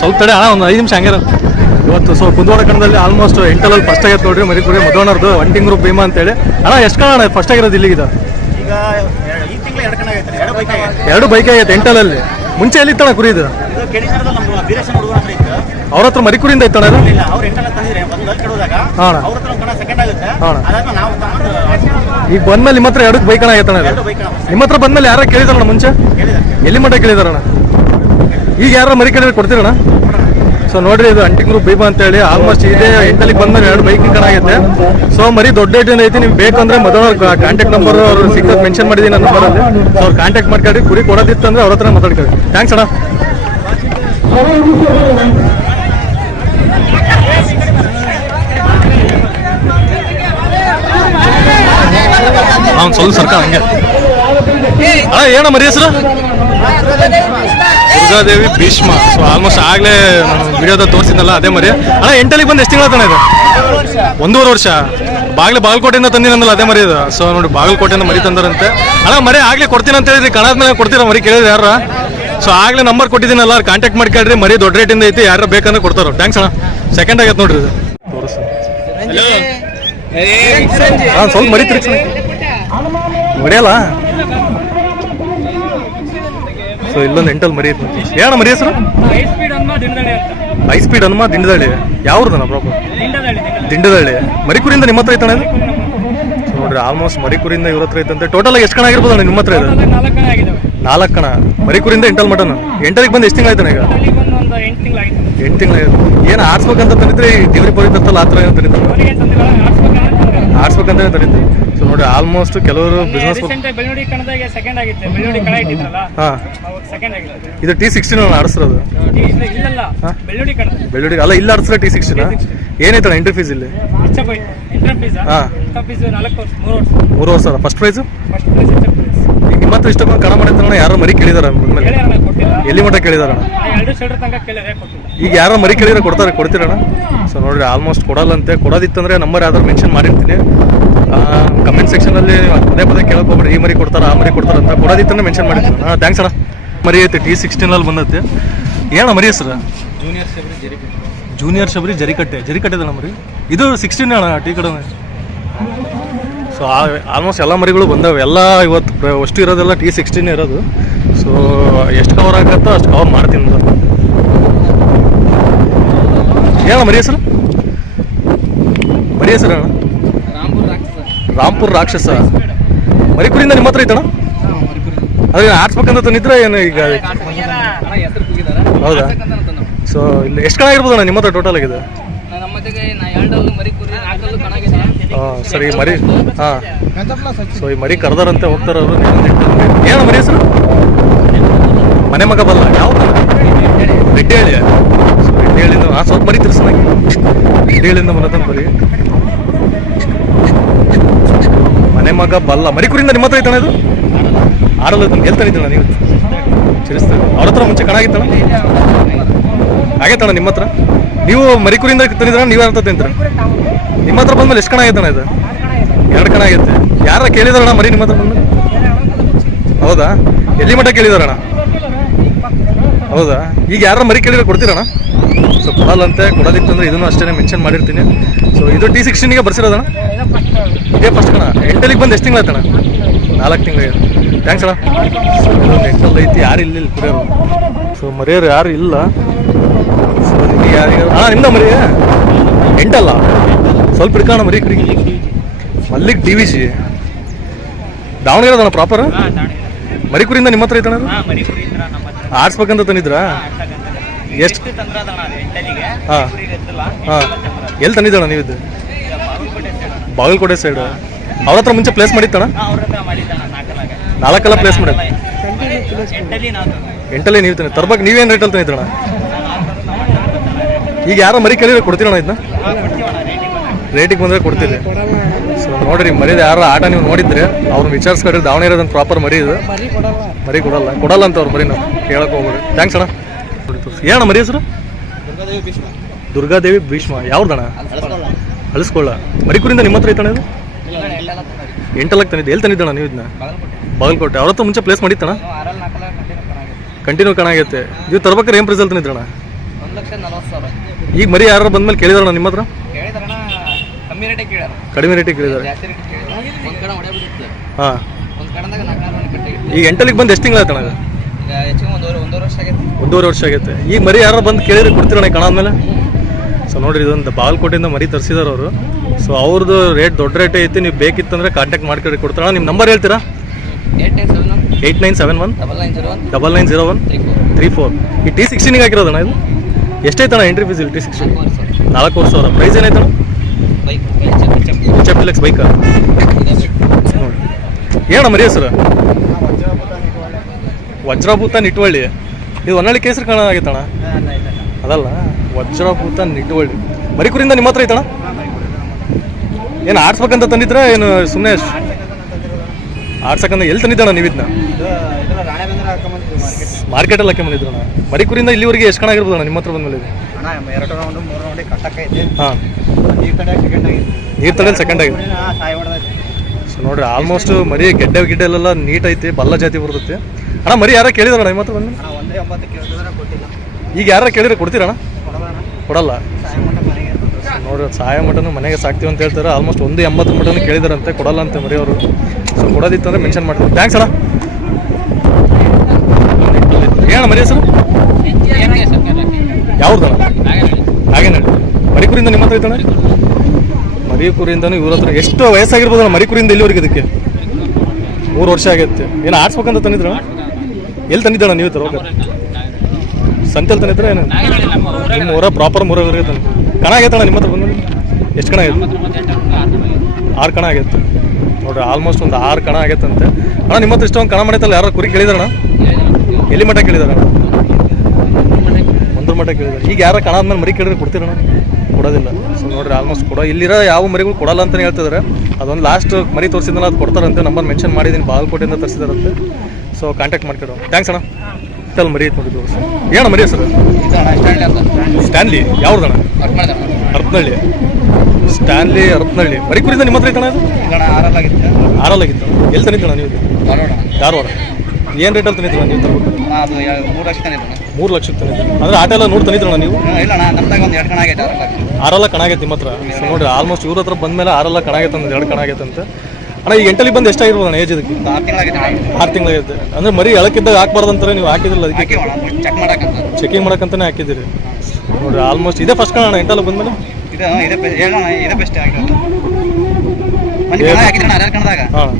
ಸ್ವಲ್ಪ ತಡೆ ಅಣ್ಣ, ಒಂದು 5 ನಿಮಿಷ ಹಂಗೆ ಇವತ್ತು ಸೊ ಕುಂದವಾಡ ಕಣದಲ್ಲಿ ಆಲ್ಮೋಸ್ಟ್ ಎಂಟಲ್ಲಿ ಫಸ್ಟ್ ಆಗೈತೆ ನೋಡ್ರಿ. ಮರಿಕುರಿ ಮಧುವಣ್ಣವ್ರದ್ದು ಒಂಟಿಂಗ್ ಗ್ರೂಪ್ ಭೀಮಾ ಅಂತೇಳಿ. ಅಣ್ಣ ಎಷ್ಟು ಕಣ ಅಣ್ಣ ಫಸ್ಟ್ ಆಗಿರೋದು ಇಲ್ಲಿಗಿದೆ? ಈಗ ಈ ತಿಂಗಳು 2 ಕಣ ಆಗೈತೆ, 2 ಬೈಕ್ ಆಗೈತೆ. 2 ಬೈಕ್ ಆಗೈತೆ ಎಂಟಲಲ್ಲಿ. ಮುಂಚೆ ಎಲ್ಲಿ ಇತ್ತಣ್ಣ ಕುರಿ ಇದು? ನಮ್ಮ ವೀರೇಶನ್ ಹುಡುಗ ಹತ್ರ ಇತ್ತು. ಅವ್ರ ಹತ್ರ ಮರಿಕುರಿಯಿಂದ ಇತ್ತಣ್ಣ ಇದು? ಇಲ್ಲ, ಅವ್ರು ಎಂಟಲ್ಲ ತಂದಿದ್ರೆ ಒಂದು ಕೆಡೋದಾಗ ಅವ್ರ ಹತ್ರ ಕಣ ಸೆಕೆಂಡ್ ಆಗುತ್ತೆ. ಅದಾದ್ಮೇಲೆ ನಾವು ತಗೊಂಡು ಈಗ ಬಂದ್ಮೇಲೆ ನಿಮ್ಮ ಹತ್ರ 2 ಬೈಕ್ ಕಣ ಆಗೈತಣ್ಣ ಇದು? 2 ಬೈಕ್ ಕಣ. ನಿಮ್ಮ ಹತ್ರ ಬಂದ್ಮೇಲೆ ಯಾರ ಕೇಳಿದಾರಣ್ಣ ಮುಂಚೆ? ಎಲ್ಲಿ ಮಟ್ಟ ಕೇಳಿದಾರಣ್ಣ? ಈಗ ಯಾರ ಮರಿ ಕೇಳಿದ್ರೆ ಕೊಡ್ತೀರಣ್ಣ? ಸೊ ನೋಡ್ರಿ, ಇದು ಅಂಟಿಂಗ್ ಗ್ರೂಪ್ ಭೀಮಾ ಅಂತೇಳಿ ಆಲ್ಮೋಸ್ಟ್ ಇದೆ ಎಂಟಲ್ಲಿಗೆ ಬಂದ್ಮೇಲೆ 2 ಬೈಕ್ ಕಣ ಆಗೈತೆ. ಸೊ ಮರಿ ದೊಡ್ಡ ಏಟಿಂದ ಐತಿ. ನಿಮ್ಗೆ ಬೇಕಂದ್ರೆ ಮೊದಲು ಕಾಂಟ್ಯಾಕ್ಟ್ ನಂಬರ್ ಅವ್ರು ಸಿಗ್ತದೆ, ಮೆನ್ಷನ್ ಮಾಡಿದ್ದೀನಿ ನನ್ನ ನಂಬರಲ್ಲಿ. ಸೊ ಅವ್ರು ಕಾಂಟ್ಯಾಕ್ಟ್ ಮಾಡ್ಕೊಳ್ಳಿ. ಕುರಿ ಕೊಡೋದಿತ್ತಂದ್ರೆ ಅವ್ರ ಹತ್ರ ಮಾತಾಡ್ಕೊಳ್ಳಿ. ಥ್ಯಾಂಕ್ಸ್ ಅಣ್ಣ. ಸ್ವಲ್ಪ ಸರ್ಕಾರ ಹಂಗೆ ಅಣ್ಣ. ಏನ ಮರಿ ಹೆಸರು? ದುರ್ಗಾದೇವಿ ಭೀಷ್ಮ. ಸೊ ಆಲ್ಮೋಸ್ಟ್ ಆಗ್ಲೇ ನಾನು ವಿಡಿಯೋದಾಗ ತೋರಿಸಿದ್ನಲ್ಲ ಅದೇ ಮರಿ. ಅಣ್ಣ ಎಂಟಲ್ಲಿಗೆ ಬಂದು ಎಷ್ಟು ತಿಂಗಳ ತಾನೆ ಇದು? 1.5 ವರ್ಷ. ಬಾಗಲಕೋಟೆಯಿಂದ ತಂದಿನಂದಲ್ಲ ಅದೇ ಮರಿ ಇದು. ಸೊ ನೋಡಿ, ಬಾಗಲಕೋಟೆಯಿಂದ ಮರಿ ತಂದಾರಂತೆ. ಅಣ್ಣ ಮರಿ ಆಗ್ಲೇ ಕೊಡ್ತೀನಿ ಅಂತ ಹೇಳಿದ್ರಿ, ಕಣಾದ್ಮೇಲೆ ಕೊಡ್ತೀರಾ ಮರಿ ಕೇಳಿದ್ರೆ ಯಾರ? ಸೊ ಆಗ್ಲೇ ನಂಬರ್ ಕೊಟ್ಟಿದ್ದೀನಲ್ಲ, ಅವ್ರು ಕಾಂಟ್ಯಾಕ್ಟ್ ಮಾಡ್ಕೊಳ್ರಿ. ಮರಿ ದೊಡ್ಡ ರೇಟಿಂದ ಐತಿ, ಯಾರು ಬೇಕಂದ್ರೆ ಕೊಡ್ತಾರೋ. ಥ್ಯಾಂಕ್ಸ್ ಅಣ್ಣ. ಸೆಕೆಂಡ್ ಆಗೈತೆ ನೋಡ್ರಿ ಇದು. ತೋರಿಸಿ ಸ್ವಲ್ಪ ಮರಿ ತಿರ್ಗಿ ಹೊಡೆಯಲ್ಲ. ಸೊ ಇಲ್ಲೊಂದು ಎಂಟಲ್ ಮರಿ ಐತೆ. ಏನ ಮರಿ ಹೆಸರು? High speed Hanuma Dindadalli. ಯಾವ್ದನ ಪ್ರಾಪರ್? ದಿಂಡದಳ್ಳಿ. ಮರಿಕುರಿಂದ ನಿಮ್ಮ ಹತ್ರ ಐತಣ್ಣ ಇದು? ನೋಡ್ರಿ, ಆಲ್ಮೋಸ್ಟ್ ಮರಿಕುರಿಂದ ಇವ್ರ ಹತ್ರ ಐತಂತೆ. ಟೋಟಲ್ ಎಷ್ಟು ಕಣ ಆಗಿರ್ಬೋದಣ್ಣ ನಿಮ್ಮ ಹತ್ರ ಇದು? 4 ಕಣ. ಮರಿಕುರಿಂದ ಎಂಟಲ್ ಮಟನ್. ಎಂಟಲಿಗೆ ಬಂದು ಎಷ್ಟು ತಿಂಗಳು ಆಯ್ತಾನ ಈಗ? 8 ತಿಂಗಳಾಯ್ತು. ಏನು ಆಡ್ಸ್ಬೇಕಂತ ತಂದಿದ್ರೆ ಡಿಗ್ರಿ ಬರೀತಲ್ಲ ಆ ಥರ ಏನೋ ತಂದಿದ್ರು? ಆಡ್ಸ್ಬೇಕಂತ ತಂದಿದ್ರು. ಸೊ ನೋಡಿ, ಆಲ್ಮೋಸ್ಟ್ ಕೆಲವರು ಬಿಸ್ನೆಸ್. ಇದು T16 ಆಡಿಸಿರೋದು? ಬೆಳ್ಳುಡಿ ಅಲ್ಲ, ಇಲ್ಲಿ ಆಡಿಸ್ರ T16. ಏನೈತಣ್ಣ ಎಂಟ್ರಿ ಫೀಸ್ ಇಲ್ಲಿ? 3 ವರ್ಷ. ಫಸ್ಟ್ ಪ್ರೈಸು ಈಗ ನಿಮ್ಮ ಹತ್ರ ಇಷ್ಟೊಂದು ಕಣ ಮಾಡಿದ್ರಣ್ಣ. ಯಾರು ಮರಿ ಕೇಳಿದಾರ? ಎಲ್ಲಿ ಮಟ್ಟ ಕೇಳಿದಾರ? ಈಗ ಯಾರು ಮರಿ ಕೇಳಿದ್ರೆ ಕೊಡ್ತೀರಣ್ಣ? ಸೊ ನೋಡ್ರಿ, ಆಲ್ಮೋಸ್ಟ್ ಕೊಡಲ್ಲಂತೆ. ಕೊಡೋದಿತ್ತಂದ್ರೆ ನಂಬರ್ ಯಾವ್ದಾರು ಮೆನ್ಷನ್ ಮಾಡಿರ್ತೀನಿ. ಕಮೆಂಟ್ ಸೆಕ್ಷನಲ್ಲಿ ಪದೇ ಕೇಳ್ಕೊಬೇಡಿ, ಈ ಮರಿ ಕೊಡ್ತಾರ ಆ ಮರಿ ಕೊಡ್ತಾರ ಅಂತ. ಕೊಡೋದಿತ್ತಂದ್ರೆ ಮೆನ್ಷನ್ ಮಾಡಿರ್ತೀನಿ. ಥ್ಯಾಂಕ್ಸ್ ಅಣ್ಣ. ಮರಿ ಐತೆ T16 ಬಂದೈತೆ. ಏನ ಮರಿ ಹೆಸರು? ಜೂನಿಯರ್ ಶಬರಿ ಜರಿಕಟ್ಟೆದಣ್ಣ ಮರಿ. ಇದು 16 ಅಣ್ಣ ಟೀ ಕಡೆ. ಸೊ ಆಲ್ಮೋಸ್ಟ್ ಎಲ್ಲ ಮರಿಗಳು ಬಂದವೆ. ಎಲ್ಲ ಇವತ್ತು ಅಷ್ಟು ಇರೋದೆಲ್ಲ T16 ಇರೋದು. ಸೊ ಎಷ್ಟು ಕವರ್ ಆಗತ್ತೋ ಅಷ್ಟು ಕವರ್ ಮಾಡ್ತೀನಿ. ಏನ ಮರಿ ಹೆಸರು? ಮರಿ ಹೆಸರು ಅಣ್ಣ? ರಾಂಪುರ್ ರಾಕ್ಷಸ. ಮರಿಕುರಿಂದ ನಿಮ್ಮ ಹತ್ರ ಐತಣ್ಣ? ಅದೇ ಆಡ್ಸ್ಬೇಕಂತ ತಂದಿದ್ರೆ ಏನು ಈಗ? ಹೌದಾ? ಸೊ ಇಲ್ಲಿ ಎಷ್ಟು ಕಣ ಆಗಿರ್ಬೋದಣ್ಣ ನಿಮ್ಮ ಹತ್ರ ಟೋಟಲ್ ಆಗಿದೆ? ಸರಿ ಮರಿ. ಹಾಂ, ಸೊ ಈ ಮರಿ ಕರೆದಾರಂತೆ ಹೋಗ್ತಾರ ಅವರು. ಏನು ಮರಿ ಹೆಸರು? ಮನೆ ಮಗ ಬಲ್ಲ. ಯಾವ್ದು? ರೆಡ್ಡಿಹಳ್ಳಿ. ಸೊ ರೆಡ್ಡಿಹಳ್ಳಿಯಿಂದ ಸ್ವಲ್ಪ ಮರಿ ತಿರ್ಸನಾಗಿ ರೆಡ್ಡಿಹಳ್ಳಿಯಿಂದ ಬರತ್ತ ಮರಿ. ಮನೆ ಮಗ ಬಲ್ಲ. ಮರಿಕುರಿಂದ ನಿಮ್ಮ ಹತ್ರ ಐತಣ್ಣ ಇದು? ಆಡಲ್ಲ ಗೆಲ್ತಾನಿದ್ದಣ್ಣ ನೀವು? ಚಿರಿಸ್ತಾರೆ. ಅವ್ರ ಹತ್ರ ಮುಂಚೆ ಕಣ ಆಗಿತ್ತಣ್ಣ? ಆಗೈತಣ್ಣ ನಿಮ್ಮ ಹತ್ರ? ನೀವು ಮರಿಕುರಿಂದ ತಂದಿದ್ರ? ನೀವು ಯಾರ ಹತ್ರ ತಿಂತೀರ? ನಿಮ್ಮ ಹತ್ರ ಬಂದ್ಮೇಲೆ ಎಷ್ಟು ಕಣ ಆಗೈತಣ್ಣ ಇದು? 2 ಕಣ ಆಗೈತೆ. ಯಾರ ಕೇಳಿದಾರಣ್ಣ ಮರಿ ನಿಮ್ಮ ಹತ್ರ ಬಂದು? ಹೌದಾ? ಎಲ್ಲಿ ಮಟ್ಟ ಕೇಳಿದಾರಣ್ಣ? ಹೌದಾ? ಈಗ ಯಾರ ಮರಿ ಕೇಳಿದ್ರೆ ಕೊಡ್ತೀರಣ್ಣ? ಸೊ ಕೊಡಲ್ಲಂತೆ. ಕೊಡೋದಿತ್ತಂದ್ರೆ ಇದನ್ನು ಅಷ್ಟೇ ಮೆನ್ಷನ್ ಮಾಡಿರ್ತೀನಿ. ಸೊ ಇದು T16 ಬರ್ಸಿರೋದಣ್ಣ? ಇದೇ ಫಸ್ಟ್ ಕಣ. ಎಂಟಲ್ಲಿಗೆ ಬಂದು ಎಷ್ಟು ತಿಂಗಳಾಯ್ತಣ್ಣ? 4 ತಿಂಗಳಾಗಿದೆ. ಥ್ಯಾಂಕ್ಸ್ ಅಣ್ಣ. ಸೊ ಇದೊಂದು ಎಂಟಲ್ಲಿ ಐತಿ. ಯಾರು ಇಲ್ಲ ಇಲ್ಲಿ ಕುಡಿಯೋರು. ಸೊ ಮರಿಯೋರು ಯಾರು ಇಲ್ಲ. ಸೊ ನಿಮಗೆ ಯಾರಿಗಾರು ನಿಮ್ದ ಮರಿ ಎಂಟಲ್ಲ? ಸ್ವಲ್ಪ ಹಿಡ್ಕೋಣ ಮರಿ ಕಡೆಗೆ. ಮಲ್ಲಿಗೆ DVC ದಾವಣಗೆರೆ ಅದಣ್ಣ ಪ್ರಾಪರ್? ಮರಿಕುರಿಂದ ನಿಮ್ಮ ಹತ್ರ ಐತಣ್ಣ? ಆಡ್ಸ್ಬೇಕಂತ ತಂದಿದ್ರಾ? ಎಷ್ಟು? ಹಾಂ ಹಾಂ. ಎಲ್ಲಿ ತಂದಿದ್ದಣ್ಣ ನೀವಿದ್ದು? ಬಾಗಲಕೋಟೆ ಸೈಡ್. ಅವ್ರ ಹತ್ರ ಮುಂಚೆ ಪ್ಲೇಸ್ ಮಾಡಿತ್ತಣ್ಣ? 4 ಪ್ಲೇಸ್ ಮಾಡಿ. ಎಂಟಲ್ಲಿ ನೀವು ತಾನೆ ತರ್ಬೇಕು. ನೀವೇನು ರೇಟಲ್ಲಿ ತಂದಿದ್ದಣ್ಣ? ಈಗ ಯಾರೋ ಮರಿ ಕೇಳಿದ್ರೆ ಕೊಡ್ತೀರಣ್ಣ ಇದನ್ನ? ರೇಟಿಗೆ ಬಂದರೆ ಕೊಡ್ತೀರಿ. ಸೊ ನೋಡಿರಿ, ಮರಿದು ಯಾರು ಆಟ ನೀವು ನೋಡಿದ್ರೆ ಅವ್ರನ್ನ ವಿಚಾರಿಸ್ಕೊಡ್ರಿ. ದಾವಣಗೆರೆ ಅದನ್ನು ಪ್ರಾಪರ್ ಮರಿ ಇದು. ಮರಿ ಕೊಡಲ್ಲ ಅಂತ ಅವ್ರು ಮರಿ. ನಾವು ಕೇಳಕ್ಕೆ ಹೋಗ್ಬೇಡಿ. ಥ್ಯಾಂಕ್ಸ್ ಅಣ್ಣ. ಏನಣ್ಣ ಮರಿ ಹೆಸರು? ದುರ್ಗಾದೇವಿ ಭೀಷ್ಮ. ಯಾವ್ದಣ್ಣ? ಹಳಸ್ಕೊಳ್ಳ. ಮರಿಕುರಿಂದ ನಿಮ್ಮ ಹತ್ರ ಐತಣ್ಣ ಇದು? 8 ಲಕ್ಷ ತಂದಿದ್ದೆ. ಎಲ್ಲಿ ತಂದಿದ್ದಣ್ಣ ನೀವು ಇದನ್ನ? ಬಾಗಲಕೋಟೆ. ಅವ್ರ ಹತ್ರ ಮುಂಚೆ ಪ್ಲೇಸ್ ಮಾಡಿತ್ತಣ್ಣ? ಕಂಟಿನ್ಯೂ ಕಣ ಆಗೈತೆ. ನೀವು ತರ್ಬೇಕಾದ್ರೆ ಏನು ಪ್ರೈಸಲ್ಲಿ ತಂದಿದ್ರಣ್ಣ? 1,40,000 ಈಗ ಮರಿ ಯಾರು ಬಂದ್ಮೇಲೆ ಕೇಳಿದಾರಣ ನಿಮ್ಮ ಹತ್ರ? ಕೇಳಿದಾರಣ, ಕಮ್ಮಿ ರೇಟಿಗೆ ಕೇಳ್ಯಾರ, ಕಡಿಮೆ ರೇಟಿಗೆ ಕೇಳಿದಾರೆ. ಜಾಸ್ತಿ ರೇಟಿಗೆ ಕೇಳಿದಾರ. ಒಂದು ಕಡೆ ಹೊಡೆ ಬಿಡುತ್ತೆ, ಹಾಂ. ಒಂದು ಕಡೆದಾಗ 4 ಕಟ್ಟಾಗಿತ್ತು. ಈಗ ಎಂಟಲಿಗೆ ಬಂದು ಎಷ್ಟು ತಿಂಗಳಾಯ್ತಣ? ಈಗ ಹೆಚ್ಚಿಗೆ ಒಂದೂವರೆ ವರ್ಷ ಆಗೈತೆ. ಒಂದೂವರೆ ವರ್ಷ ಆಗೈತೆ. ಈಗ ಮರಿ ಯಾರು ಬಂದು ಕೇಳಿದ್ರೆ ಕೊಡ್ತೀರಣ್ಣ ಕಣ ಆದ್ಮೇಲೆ? ಸೊ ನೋಡಿರಿ, ಇದೊಂದು ಬಾಗಲಕೋಟೆಯಿಂದ ಮರಿ ತರಿಸಿದಾರೆ ಅವರು. ಸೊ ಅವ್ರದ್ದು ರೇಟ್ ದೊಡ್ಡ ರೇಟೇ ಐತಿ. ನೀವು ಬೇಕಿತ್ತಂದ್ರೆ ಕಾಂಟ್ಯಾಕ್ಟ್ ಮಾಡ್ಕೊಂಡು ಕೊಡ್ತಾರ. ನಿಮ್ಮ ನಂಬರ್ ಹೇಳ್ತೀರಾ? 8971 9901 34. ಈ T16 ಹಾಕಿರೋದಣ್ಣ ಇದು? ಎಷ್ಟೈತಣ್ಣ ಎಂಟ್ರಿ ಫೀಸ್ ಇಲ್ಲಿ T16? 4,000. ಪ್ರೈಸ್ ಏನಾಯ್ತಣ್ಣ? HF ಬೈಕ್ ನೋಡಿ. ಏನಣ್ಣ ಮರಿ ಹೆಸರು? ವಜ್ರಭೂತ ನಿಟ್ವಳ್ಳಿ. ಇದು ಹೊನ್ನಳ್ಳಿ ಕೇಸರಿ ಕಣ ಆಗೈತಣ್ಣ? ಅದಲ್ಲ, ವಜ್ರಭೂತ ನಿಟ್ವಳ್ಳಿ. ಮರಿಕುರಿಂದ ನಿಮ್ಮ ಹತ್ರ ಐತಣ್ಣ? ಏನು ಆಡ್ಸ್ಬೇಕಂತ ತಂದಿದ್ರ ಏನು ಸುಮ್ಮನೆ ಆಡ್ಸಕ್ಕಂತ? ಎಲ್ಲಿ ತಂದಿದ್ದಣ್ಣ ನೀವು ಇದನ್ನ? ಮಾರ್ಕೆಟಲ್ಲಿ ಹಾಕಿ ಬಂದಿದ್ರಣ್ಣ. ಮರಿಕುರಿಂದ ಇಲ್ಲಿವರೆಗೆ ಎಷ್ಟು ಕಣ ಆಗಿರ್ಬೋದಣ್ಣ ನಿಮ್ಮ ಹತ್ರ ಬಂದ್ಮೇಲೆ? ಹಾಂ, ನೀರು ತಡೆಯಲ್ಲಿ ಸೆಕೆಂಡ್ ಆಗಿದೆ. ಸೊ ನೋಡ್ರಿ, ಆಲ್ಮೋಸ್ಟ್ ಮರಿ ಗಿಡ್ಡೆಲ್ಲ ನೀಟ್ ಐತಿ, ಬಲ್ಲ ಜಾತಿ ಬರ್ತೈತಿ. ಅಣ್ಣ ಮರಿ ಯಾರ ಕೇಳಿದಾರಣ್ಣ ನಿಮ್ಮ ಹತ್ರ ಬಂದು? ಈಗ ಯಾರ ಕೇಳಿದ್ರೆ ಕೊಡ್ತೀರಣ್ಣ? ಕೊಡಲ್ಲ. ನೋಡ್ರಿ, ಸಹಾಯ ಮಟನು ಮನೆಗೆ ಸಾಕ್ತೀವಿ ಅಂತ ಹೇಳ್ತಾರೆ. ಆಲ್ಮೋಸ್ಟ್ 180 ಮಟನು ಕೇಳಿದಾರಂತೆ, ಕೊಡಲ್ಲ ಅಂತ ಮರಿ ಅವರು. ಸೊ ಕೊಡೋದಿತ್ತು ಅಂದರೆ ಮೆನ್ಷನ್ ಮಾಡ್ತೀವಿ. ಥ್ಯಾಂಕ್ಸ್ ಅಣ್ಣ. ಏನಣ್ಣ ಮರಿ ಹೆಸರು? ಯಾವ್ದಣ್ಣ? ನಾಗೇನಹಳ್ಳಿ. ಮರಿಕುರಿಂದ ನಿಮ್ಮ ಹತ್ರ ಐತಣ್ಣ? ಮರಿಕುರಿಂದನೂ ಇವ್ರ ಹತ್ರ ಎಷ್ಟು ವಯಸ್ಸಾಗಿರ್ಬೋದಣ್ಣ ಮರಿಕುರಿಂದ ಇಲ್ಲಿವರೆಗೆ? ಇದಕ್ಕೆ 3 ವರ್ಷ ಆಗೈತೆ. ಏನು ಆಡ್ಸ್ಬೇಕಂತ ತಂದಿದ್ರ? ಎಲ್ಲಿ ತಂದಿದ್ದಣ್ಣ ನೀವು ತರೋಕೆ? ಸಂತೆಯಲ್ಲಿ ತಂದಿದ್ರೆ ಏನು? ನಿಮ್ಮ ಊರ ಪ್ರಾಪರ್ ಮೂರವರೆಗೆ ತಂದು ಕಣ ಆಗೈತಣ್ಣ ನಿಮ್ಮ ಹತ್ರ ಬಂದು? ಎಷ್ಟು ಕಣ ಆಗೈತೆ? 6 ಕಣ ಆಗೈತೆ. ನೋಡ್ರಿ, ಆಲ್ಮೋಸ್ಟ್ ಒಂದು 6 ಕಣ ಆಗೈತಂತೆ. ಅಣ್ಣ ನಿಮ್ಮ ಹತ್ರ ಇಷ್ಟೊಂದು ಕಣ ಮಾಡೈತಲ್ಲ, ಯಾರು ಕುರಿ ಕೇಳಿದಾರಣ್ಣ? ಎಲ್ಲಿ ಮಠ ಕೇಳಿದಾರಣ್ಣ? 1 ಮಠ ಕೇಳಿದಾರೆ. ಈಗ ಯಾರ ಕಣ ಆದ್ಮೇಲೆ ಮರಿ ಕೇಳಿದ್ರೆ ಕೊಡ್ತೀರಣ್ಣ? ಕೊಡೋದಿಲ್ಲ. ಸೊ ನೋಡ್ರಿ, ಆಲ್ಮೋಸ್ಟ್ ಇಲ್ಲಿರೋ ಯಾವ ಮರಿಗಳು ಕೊಡಲ್ಲ ಅಂತಲೇ ಹೇಳ್ತಿದ್ದಾರೆ. ಅದೊಂದು ಲಾಸ್ಟ್ ಮರಿ ತೋರಿಸಿದ್ನಲ್ಲ, ಅದು ಕೊಡ್ತಾರಂತೆ. ನಂಬರ್ ಮೆನ್ಷನ್ ಮಾಡಿದ್ದೀನಿ, ಬಾಗಲಕೋಟೆಯಿಂದ ತರಿಸಿದಾರಂತೆ. ಸೊ ಕಾಂಟ್ಯಾಕ್ಟ್ ಮಾಡ್ಕೊಡೋ. ಥ್ಯಾಂಕ್ಸ್ ಅಣ್ಣ. ಅಲ್ಲಿ ಮರಿ ಐತೆ ನೋಡಿದ್ದು. ಏನಣ್ಣ ಮರಿ ಹೆಸರು? ಸ್ಟ್ಯಾನ್ಲಿ. ಯಾವ್ದಣ್ಣ? ಹರಪನಹಳ್ಳಿ. ಸ್ಟ್ಯಾನ್ಲಿ ಹರಪನಹಳ್ಳಿ. ಮರಿಕುರಿಂದ ನಿಮ್ಮ ಹತ್ರ ಐತಣ್ಣ ಇದು? ಆರಲ್ಲಾಗಿತ್ತು. ಎಲ್ಲಿ ತಂದಿದ್ದಣ್ಣ ನೀವು? ಧಾರವಾಡ. ಏನು ರೇಟಲ್ಲಿ ತಂದಿದ್ದೀರ ನೀವು ತರ್ಬೇಕು? 3 ಲಕ್ಷಕ್ಕೆ ತಂದಿದ್ದೀರ ಅಂದರೆ ಆಟ ಎಲ್ಲ ನೋಡಿ ತಂದಿದ್ರಣ್ಣ ನೀವು? ಆರೆಲ್ಲ ಕಣ ಆಗೈತೆ ನಿಮ್ಮ ಹತ್ರ. ಸೊ ನೋಡಿರಿ, ಆಲ್ಮೋಸ್ಟ್ ಇವ್ರ ಹತ್ರ ಬಂದಮೇಲೆ ಆರೆಲ್ಲ ಕಣ ಆಗೈತೆ ಅಂದ್ರೆ 2 ಕಣ ಆಗೈತೆ ಅಂತ. ಅಣ್ಣ ಈಗ ಎಂಟಲ್ಲಿ ಬಂದು ಎಷ್ಟಾಗಿರ್ಬೋದು ಅಣ್ಣ ಏಜ್? ಇದಕ್ಕೆ 6 ತಿಂಗಳಾಗೈತೆ. ಅಂದರೆ ಮರಿ ಎಳಕ್ಕಿದ್ದಾಗ ಹಾಕ್ಬಾರ್ದು ಅಂತಾರೆ, ನೀವು ಹಾಕಿದ್ರಲ್ಲ ಅದಕ್ಕೆ ಚೆಕಿಂಗ್ ಮಾಡಕ್ಕಂತಾನೆ ಹಾಕಿದ್ದೀರಿ. ನೋಡಿರಿ, ಆಲ್ಮೋಸ್ಟ್ ಇದೇ ಫಸ್ಟ್ ಕಣ ಅಣ್ಣ ಎಂಟಲ್ಲಿ ಬಂದಮೇಲೆ? ಹಾಂ.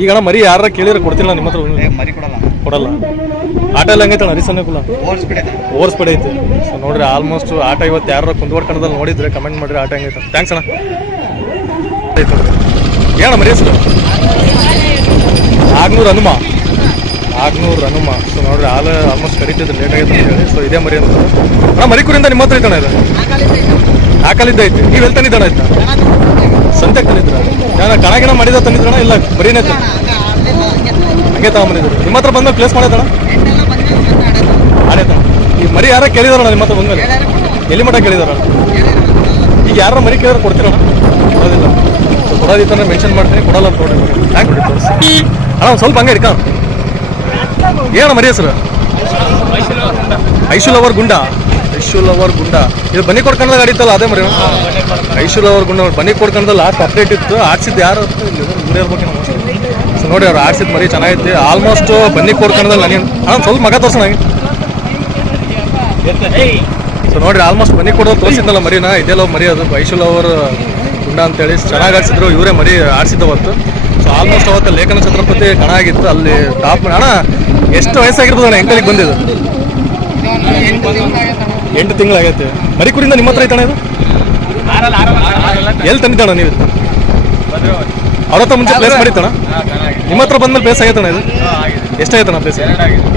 ಈಗ ಅಣ್ಣ ಮರಿ ಯಾರ ಕೇಳಿದ್ರೆ ಕೊಡ್ತಿಲ್ಲ ನಿಮ್ಮ ಹತ್ರ? ಕೊಡಲ್ಲ. ಆಟ ಎಲ್ಲ ಹೆಂಗೈತಣ್ಣ? ಹರಿಸನ್ನೇ ಕುಲ ಓವರ್ ಸ್ಪೀಡ್ ಐತೆ. ಸೊ ನೋಡ್ರಿ, ಆಲ್ಮೋಸ್ಟ್ ಆಟ ಇವತ್ತು ಯಾರು ಕುಂದುವರ್ಕಣದಲ್ಲಿ ನೋಡಿದ್ರೆ ಕಮೆಂಟ್ ಮಾಡಿರಿ ಆಟ ಹೆಂಗೈತೆ. ಥ್ಯಾಂಕ್ಸ್ ಅಣ್ಣ. ಏನಣ್ಣ ಮರಿ ಹೆಸರು? ನಾಗ್ನೂರು ಹನುಮ. ಸೊ ನೋಡ್ರಿ, ಆಲ್ಮೋಸ್ಟ್ ಕರೀತಿದ್ರು, ಲೇಟ್ ಆಗೈತೆ ಅಂತ ಹೇಳಿ. ಸೊ ಇದೇ ಮರಿ ಅಂತ ಅಣ್ಣ. ಮರಿಕುರಿಂದ ನಿಮ್ಮ ಹತ್ರ ಐತಣ್ಣ ಇದು? 4 ಐತಿ. ನೀವು ಎಲ್ಲಿ ತಂದಿದ್ದಣ್ಣ ಆಯ್ತಾ? ಸಂತೆಗೆ ತಂದಿದ್ರ? ನಾನು ಕಣಗಿನ ಮಾಡಿದ ತಂದಿದ್ರಣ್ಣ? ಇಲ್ಲ ಬರೀನೇ ಹಂಗೆ ತಗೊಂಬಂದಿದ್ರು. ನಿಮ್ಮ ಹತ್ರ ಬಂದ್ಮೇಲೆ ಪ್ಲೇಸ್ ಮಾಡೈತಣ್ಣ? ಆಡೈತಣ್ಣ. ಈ ಮರಿ ಯಾರ ಕೇಳಿದಾರಣ್ಣ ನಿಮ್ಮ ಹತ್ರ ಬಂದ್ಮೇಲೆ? ಎಲ್ಲಿ ಮಠ ಕೇಳಿದಾರಣ್ಣ? ಈಗ ಯಾರ ಮರಿ ಕೇಳಿದ್ರೆ ಕೊಡ್ತೀರಣ್ಣ? ಕೊಡೋದಿಲ್ಲ. ಸೊ ಕೊಡೋದಿತ್ತಂದ್ರೆ ಮೆನ್ಷನ್ ಮಾಡ್ತೀನಿ, ಕೊಡಲ್ಲ ಅಂತ ನೋಡಿ. Thank you. ತೋರಿಸಿ ಅಣ್ಣ, ಒಂದು ಸ್ವಲ್ಪ ಹಂಗೆ ಹಿಡ್ಕ. ಏನಣ್ಣ ಮರಿ ಹೆಸರು? ಐಶುಲವರ್ ಗುಂಡ. ಇದು ಬನ್ನಿ ಕೊಡ್ಕೊಂಡಾಗ ಆಡಿತ್ತಲ್ಲ ಅದೇ ಮರಿ? ಐಶುಲವರ್ ಗುಂಡ. ಬನ್ನಿ ಕೊಡ್ಕೊಂಡಲ್ಲಿ ಲಾಸ್ಟ್ ಅಪ್ಡೇಟ್ ಇತ್ತು. ಆಡ್ಸಿದ್ದು ಯಾರು ಇರ್ಬೇಕು. ಸೊ ನೋಡಿ, ಅವ್ರು ಆಡ್ಸಿದ ಮರಿ ಚೆನ್ನಾಗೈತಿ. ಆಲ್ಮೋಸ್ಟ್ ಬನ್ನಿ ಕೊಡ್ಕೊಂಡಲ್ಲಿ ನನಗೆ ಅಣ್ಣ ಸ್ವಲ್ಪ ಮಗ ತೋರ್ಸೋಣ. ಸೊ ನೋಡ್ರಿ, ಆಲ್ಮೋಸ್ಟ್ ಬನ್ನಿ ಕೊಡೋದು ತೋರಿಸಿದ್ದಲ್ಲ ಮರಿನ, ಇದೆಲ್ಲ ಮರಿ ಅದು ಐಶುಲವರ್ ಗುಂಡ ಅಂತೇಳಿ ಚೆನ್ನಾಗಿ ಆಡ್ಸಿದ್ರು. ಇವರೇ ಮರಿ ಆಡ್ಸಿದ್ದವತ್ತು. ಸೊ ಆಲ್ಮೋಸ್ಟ್ ಅವತ್ತು ಲೇಖನ ಛತ್ರಪತಿ ಕಣ ಆಗಿತ್ತು ಅಲ್ಲಿ ಟಾಪ್. ಅಣ್ಣ ಎಷ್ಟು ವಯಸ್ಸಾಗಿರ್ಬೋದು ಅಣ್ಣ ಎಂಟಲಿಗೆ ಬಂದಿದ್ದು? 8 ತಿಂಗಳಾಗೈತೆ. ಮರಿಕುರಿಂದ ನಿಮ್ಮ ಹತ್ರ ಐತಣ್ಣ ಇದು? ಎಲ್ಲಿ ತಂದಿದ್ದಣ್ಣ ನೀವು? ಅವ್ರ ಹತ್ರ ಮುಂಚೆ ಪ್ಲೇಸ್ ಮಾಡಿತ್ತಣ್ಣ? ನಿಮ್ಮ ಹತ್ರ ಬಂದ್ಮೇಲೆ ಪ್ಲೇಸ್ ಆಗೈತಣ್ಣ ಇದು? ಎಷ್ಟಾಗೈತಣ್ಣ ಪ್ಲೇಸ್?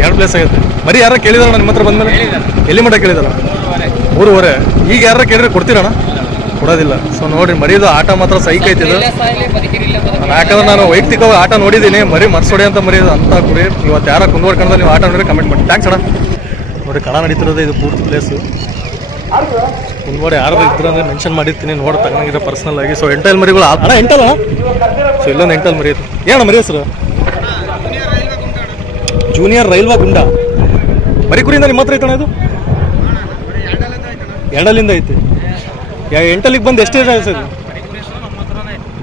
2 ಪ್ಲೇಸ್ ಆಗೈತೆ. ಮರಿ ಯಾರ ಕೇಳಿದಾರಣ್ಣ ನಿಮ್ಮ ಹತ್ರ ಬಂದ್ಮೇಲೆ? ಎಲ್ಲಿ ಮಠ ಕೇಳಿದಾರ? 3.5. ಈಗ ಯಾರ ಕೇಳಿದ್ರೆ ಕೊಡ್ತೀರಣ್ಣ? ಕೊಡೋದಿಲ್ಲ. ಸೊ ನೋಡಿರಿ, ಮರಿದು ಆಟ ಮಾತ್ರ ಸೈಕ್ ಐತಿದ್ದು. ಯಾಕಂದ್ರೆ ನಾನು ವೈಯಕ್ತಿಕವಾಗಿ ಆಟ ನೋಡಿದ್ದೀನಿ. ಮರಿ ಮರ್ಸೋಡಿ ಅಂತ ಮರಿ ಅಂತ ಕುರಿ. ಇವತ್ತು ಯಾರ ಕುಂದುವರ್ಕಣದಲ್ಲಿ ನೀವು ಆಟ ನೋಡಿದ್ರೆ ಕಮೆಂಟ್ ಮಾಡಿ. ಥ್ಯಾಂಕ್ಸ್ ಅಣ್ಣ. ನೋಡಿ, ಕಣ ನಡೀತಿರೋದು ಇದು ಪೂರ್ತಿ ಪ್ಲೇಸು. ಕುಂದವಾಡ ಯಾರು ಇದ್ರೆ ಅಂದರೆ ಮೆನ್ಷನ್ ಮಾಡಿರ್ತೀನಿ, ನೋಡಿ ತಗೊಂಡಿರೋ ಪರ್ಸನಲ್ ಆಗಿ. ಸೊ ಎಂಟಲ್ ಮರಿಗಳು ಅಣ್ಣ ಎಂಟಲ್ಲ. ಸೊ ಇಲ್ಲೊಂದು ಎಂಟಲ್ ಮರಿ ಐತಿ. ಏನಣ್ಣ ಮರಿ ಹೆಸರು? ಜೂನಿಯರ್ ರೈಲ್ವಾ ಗುಂಡ. ಮರಿಕುರಿಯಿಂದ ನಿಮ್ಮ ಹತ್ರ ಐತಣ್ಣ ಇದು? ಎರಡಲ್ಲಿಂದ ಐತಿ ಎಂಟಲ್ಲಿಗೆ ಬಂದು ಎಷ್ಟು ಸರ್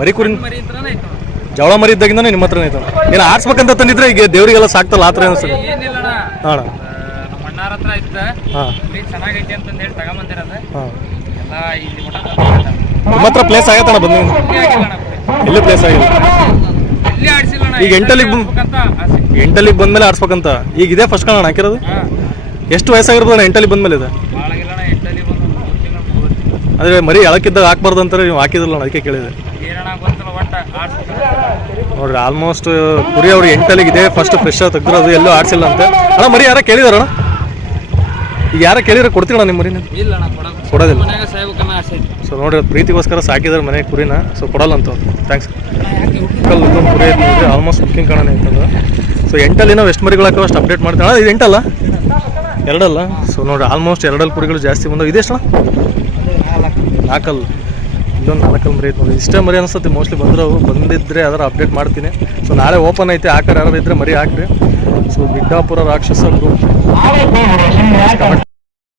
ಮರಿ ಕುರಿ ಜವಳ ಮರಿ ಇದ್ದಾಗಿಂದ ನಿಮ್ಮ ಹತ್ರನೇ ಐತಣ್ಣ ಏನು ಆಡ್ಸ್ಬೇಕಂತ ತಂದಿದ್ರೆ ಈಗ ದೇವರಿಗೆಲ್ಲ ಸಾಕ್ತಲ್ಲ ಆ ಥರ ಅನಿಸ್ತದೆ ಹಾಂ ನಮ್ಮ ಅಣ್ಣಾರ ಹತ್ರ ಇತ್ತ ಹಾಂ ಚೆನ್ನಾಗೈತೆ ಅಂತಂದು ಹೇಳಿ ತಗೊಂಬಂದಿರೋದು ಹಾಂ ಎಲ್ಲ ಇಲ್ಲಿ ಮಠ ನಿಮ್ಮ ಹತ್ರ ಪ್ಲೇಸ್ ಆಗತ್ತಣ್ಣ ಬಂದು ಎಲ್ಲಿ ಪ್ಲೇಸ್ ಆಗಿಲ್ಲ ಎಲ್ಲಿ ಆಡ್ಸಿಲ್ಲ ಈಗ ಎಂಟಲ್ಲಿಗೆ ಬಂದ್ಮೇಲೆ ಆಡ್ಸ್ಬೇಕಂತ ಈಗ ಇದೇ ಫಸ್ಟ್ ಕಾಣ ಹಾಕಿರೋದು ಎಷ್ಟು ವಯಸ್ಸಾಗಿರ್ಬೋದು ಎಂಟಲ್ಲಿಗೆ ಬಂದ್ಮೇಲೆ ಇದೆ ಭಾಳಾಗಿಲ್ಲ ಎಂಟಲ್ಲಿ ಬಂದು 3 ತಿಂಗಳು ಆದರೆ ಮರಿ ಎಳಕ್ಕಿದ್ದಾಗ ಹಾಕ್ಬಾರ್ದು ಅಂತಾರೆ ನೀವು ಹಾಕಿದ್ರಲ್ಲ ಅದಕ್ಕೆ ಕೇಳಿದೆ ಏನಣ್ಣ ಗೊತ್ತಿಲ್ಲ ಒಟ್ಟು ಆಡ್ಸ್ಬೇಕು ನೋಡ್ರಿ ಆಲ್ಮೋಸ್ಟ್ ಕುರಿ ಅವ್ರು ಎಂಟಲ್ಲಿಗೆ ಇದೆ ಫಸ್ಟ್ ಫ್ರೆಶ್ ಆಗಿ ತೆಗ್ದಿರೋದು ಎಲ್ಲೂ ಆಡ್ಸಿಲ್ಲ ಅಂತ ಅಣ್ಣ ಮರಿ ಯಾರ ಕೇಳಿದಾರಣ್ಣ ಈಗ ಯಾರ ಕೇಳಿದ್ರೆ ಕೊಡ್ತೀರಣ್ಣ ನಿಮ್ಮ ಮರಿನ ಇಲ್ಲ ಅಣ್ಣ ಕೊಡೋದಿಲ್ಲ ಮನ್ಯಾಗ ಸಾಯ್ಬೇಕನ್ನ ಆಸೆ ಐತಿ ಸೊ ನೋಡ್ರಿ ಪ್ರೀತಿಗೋಸ್ಕರ ಸಾಕಿದಾರೆ ಮನೆ ಕುರಿನ ಸೊ ಕೊಡಲ್ಲ ಅಂತ ಥ್ಯಾಂಕ್ಸ್ ಕುರಿ ಐತೆ ನೋಡ್ರಿ ಆಲ್ಮೋಸ್ಟ್ ಬುಕ್ಕಿಂಗ್ ಕಾಣೋಣ ಅಂತಂದ್ರೆ ಸೊ ಎಂಟಲ್ಲಿ ನಾವು ಎಷ್ಟು ಮರಿಗಳು ಹಾಕೋ ಅಷ್ಟು ಅಪ್ಡೇಟ್ ಮಾಡ್ತೀವಿ ಅಣ್ಣ ಇದು ಎಂಟಲ್ಲ ಎರಡಲ್ಲ ಸೊ ನೋಡ್ರಿ ಆಲ್ಮೋಸ್ಟ್ ಎರಡಲ್ಲಿ ಕುರಿಗಳು ಜಾಸ್ತಿ ಬಂದವು ಇದೆಷ್ಟು ನಾಲ್ಕಲ್ಲ ಇಲ್ಲೊಂದು 4 ಮರಿ ಐತೆ ನೋಡಿ ಇಷ್ಟೇ ಮರಿ ಅನಿಸ್ತತಿ ಮೋಸ್ಟ್ಲಿ ಬಂದಿದ್ರೆ ಅದರ ಅಪ್ಡೇಟ್ ಮಾಡ್ತೀನಿ ಸೊ ನಾಳೆ ಓಪನ್ ಐತೆ ಹಾಕರ್ ಯಾರು ಇದ್ರೆ ಮರಿ ಹಾಕ್ರಿ ಸೊ ಗಿಡ್ಡಾಪುರ ರಾಕ್ಷಸ ಗ್ರೂಪ್